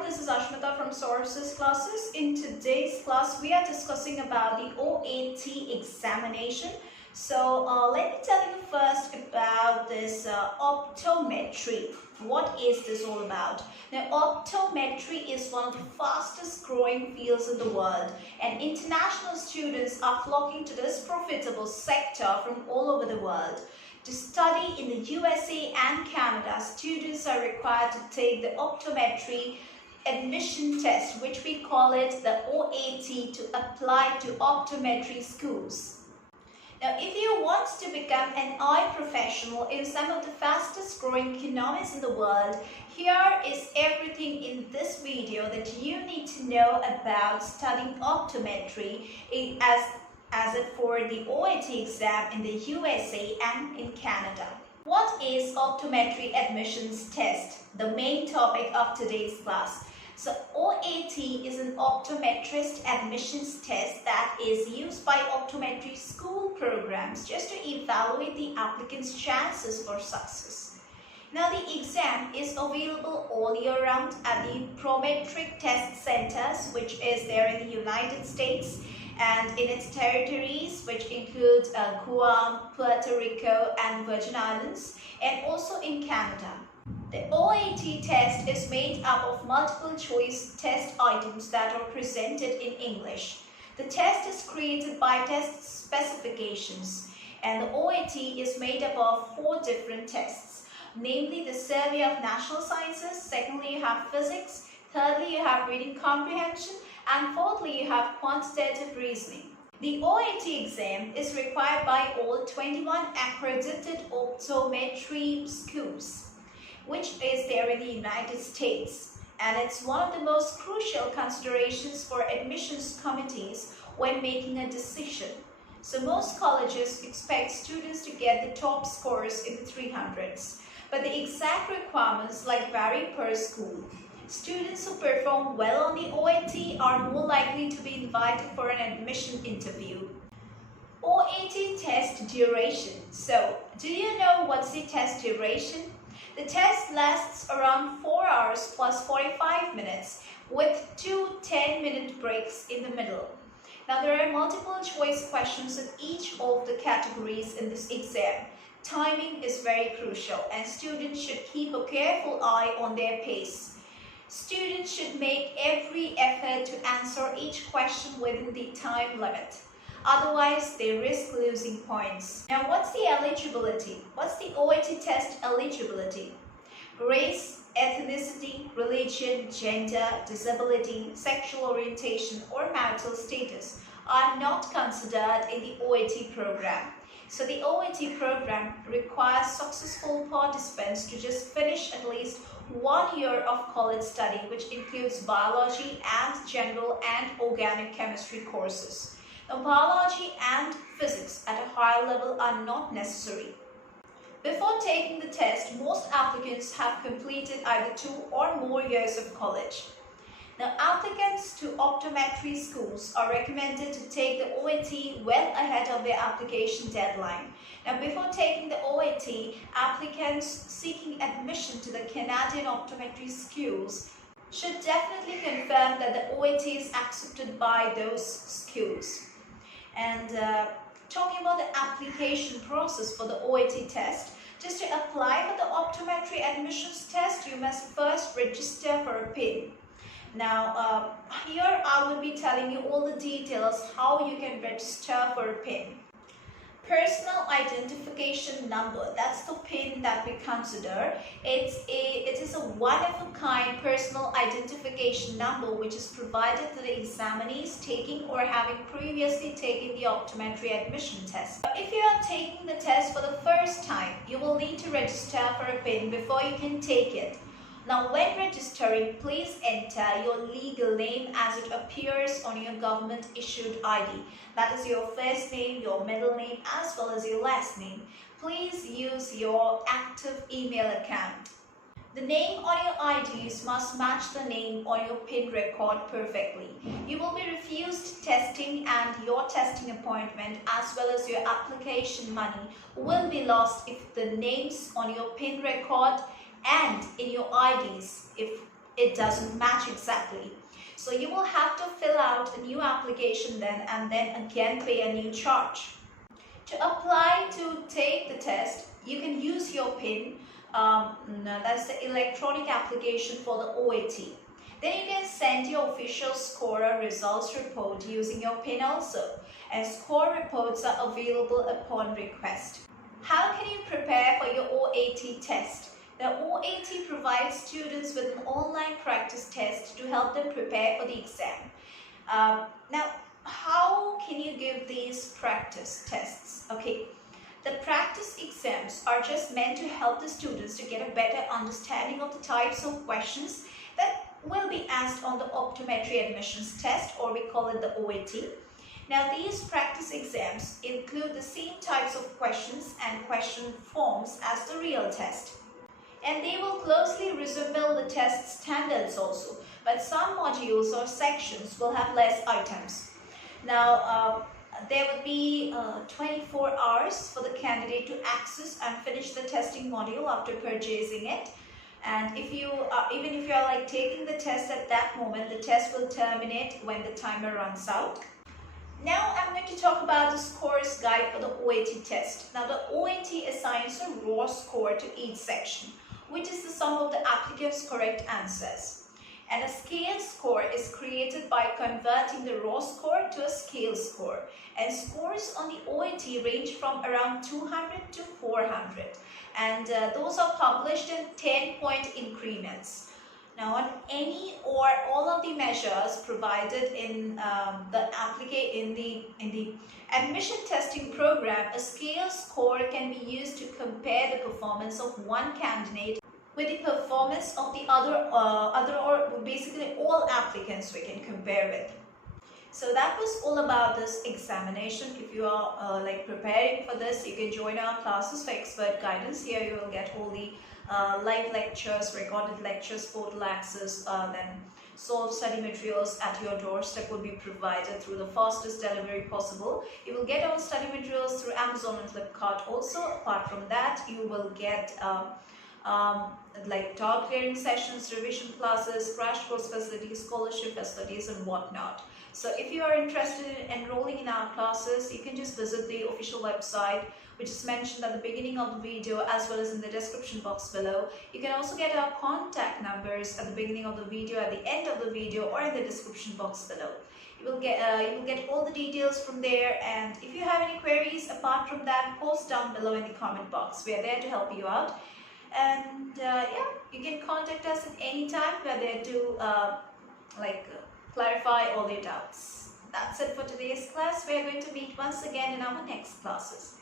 everyone, this is Ashmita from Sources Classes. In today's class, we are discussing about the OAT examination. So let me tell you first about this optometry. What is this all about? Now, optometry is one of the fastest growing fields in the world, and international students are flocking to this profitable sector from all over the world. To study in the USA and Canada, students are required to take the optometry admission test, which we call it the OAT, to apply to optometry schools. Now, if you want to become an eye professional in some of the fastest growing economies in the world, here is everything in this video that you need to know about studying optometry as it for the OAT exam in the USA and in Canada. What is optometry admissions test? The main topic of today's class. So OAT is an optometrist admissions test that is used by optometry school programs just to evaluate the applicant's chances for success. Now, the exam is available all year round at the Prometric Test Centers, which is there in the United States and in its territories, which include Guam, Puerto Rico and Virgin Islands, and also in Canada. The OAT test is made up of multiple choice test items that are presented in English. The test is created by test specifications, and the OAT is made up of 4 different tests, namely the Survey of National Sciences, secondly you have physics, thirdly you have reading comprehension, and fourthly you have quantitative reasoning. The OAT exam is required by all 21 accredited optometry schools, which is there in the United States, and it's one of the most crucial considerations for admissions committees when making a decision. So most colleges expect students to get the top scores in the 300s, but the exact requirements vary per school. Students who perform well on the OAT are more likely to be invited for an admission interview. OAT test duration. So, do you know what's the test duration? The test lasts around 4 hours plus 45 minutes with 2 10-minute breaks in the middle. Now, there are multiple choice questions in each of the categories in this exam. Timing is very crucial, and students should keep a careful eye on their pace. Students should make every effort to answer each question within the time limit. Otherwise, they risk losing points. Now, what's the eligibility? What's the OAT test eligibility? Race, ethnicity, religion, gender, disability, sexual orientation, or marital status are not considered in the OAT program. So the OAT program requires successful participants to just finish at least 1 year of college study, which includes biology and general and organic chemistry courses. Now, biology and physics at a higher level are not necessary. Before taking the test, most applicants have completed either 2 or more years of college. Now, applicants to optometry schools are recommended to take the OAT well ahead of their application deadline. Now, before taking the OAT, applicants seeking admission to the Canadian optometry schools should definitely confirm that the OAT is accepted by those schools. And talking about the application process for the OAT test, just to apply for the optometry admissions test, you must first register for a PIN. Now, here I will be telling you all the details how you can register for a PIN. Personal identification number, that's the PIN that we consider. It is a one-of-a-kind personal identification number which is provided to the examinees taking or having previously taken the optometry admission test. If you are taking the test for the first time, you will need to register for a PIN before you can take it. Now, when registering, please enter your legal name as it appears on your government-issued ID. That is your first name, your middle name, as well as your last name. Please use your active email account. The name on your IDs must match the name on your PIN record perfectly. You will be refused testing, and your testing appointment as well as your application money will be lost if the names on your PIN record and in your IDs, if it doesn't match exactly. So you will have to fill out a new application then, and then again pay a new charge. To apply to take the test, you can use your PIN, that's the electronic application for the OAT. Then you can send your official scorer results report using your PIN also, and score reports are available upon request. How can you prepare for your OAT test? The OAT provides students with an online practice test to help them prepare for the exam. Now, how can you give these practice tests? Okay, the practice exams are just meant to help the students to get a better understanding of the types of questions that will be asked on the optometry admissions test, or we call it the OAT. Now, these practice exams include the same types of questions and question forms as the real test, and they will closely resemble the test standards also, but some modules or sections will have less items. Now, there would be 24 hours for the candidate to access and finish the testing module after purchasing it. And if you even if you are like taking the test at that moment, the test will terminate when the timer runs out. Now I'm going to talk about the scores guide for the OAT test. Now the OAT assigns a raw score to each section, which is the sum of the applicant's correct answers. And a scale score is created by converting the raw score to a scale score. And scores on the OAT range from around 200 to 400. And those are published in 10-point increments. Now, on any or all of the measures provided in the admission testing program, a scale score can be used to compare the performance of one candidate with the performance of the other or basically all applicants we can compare with. So that was all about this examination. If you are preparing for this, you can join our classes for expert guidance. Here you will get all the live lectures, recorded lectures, portal access, then solved study materials at your doorstep will be provided through the fastest delivery possible. You will get our study materials through Amazon and Flipkart also. Apart from that, you will get talk clearing sessions, revision classes, crash course facilities, scholarship facilities, and whatnot. So if you are interested in enrolling in our classes, you can just visit the official website, which is mentioned at the beginning of the video as well as in the description box below. You can also get our contact numbers at the beginning of the video, at the end of the video, or in the description box below. You will get all the details from there, and if you have any queries apart from that, post down below in the comment box. We are there to help you out. And yeah, you can contact us at any time. We are there to clarify all your doubts. That's it for today's class. We are going to meet once again in our next classes.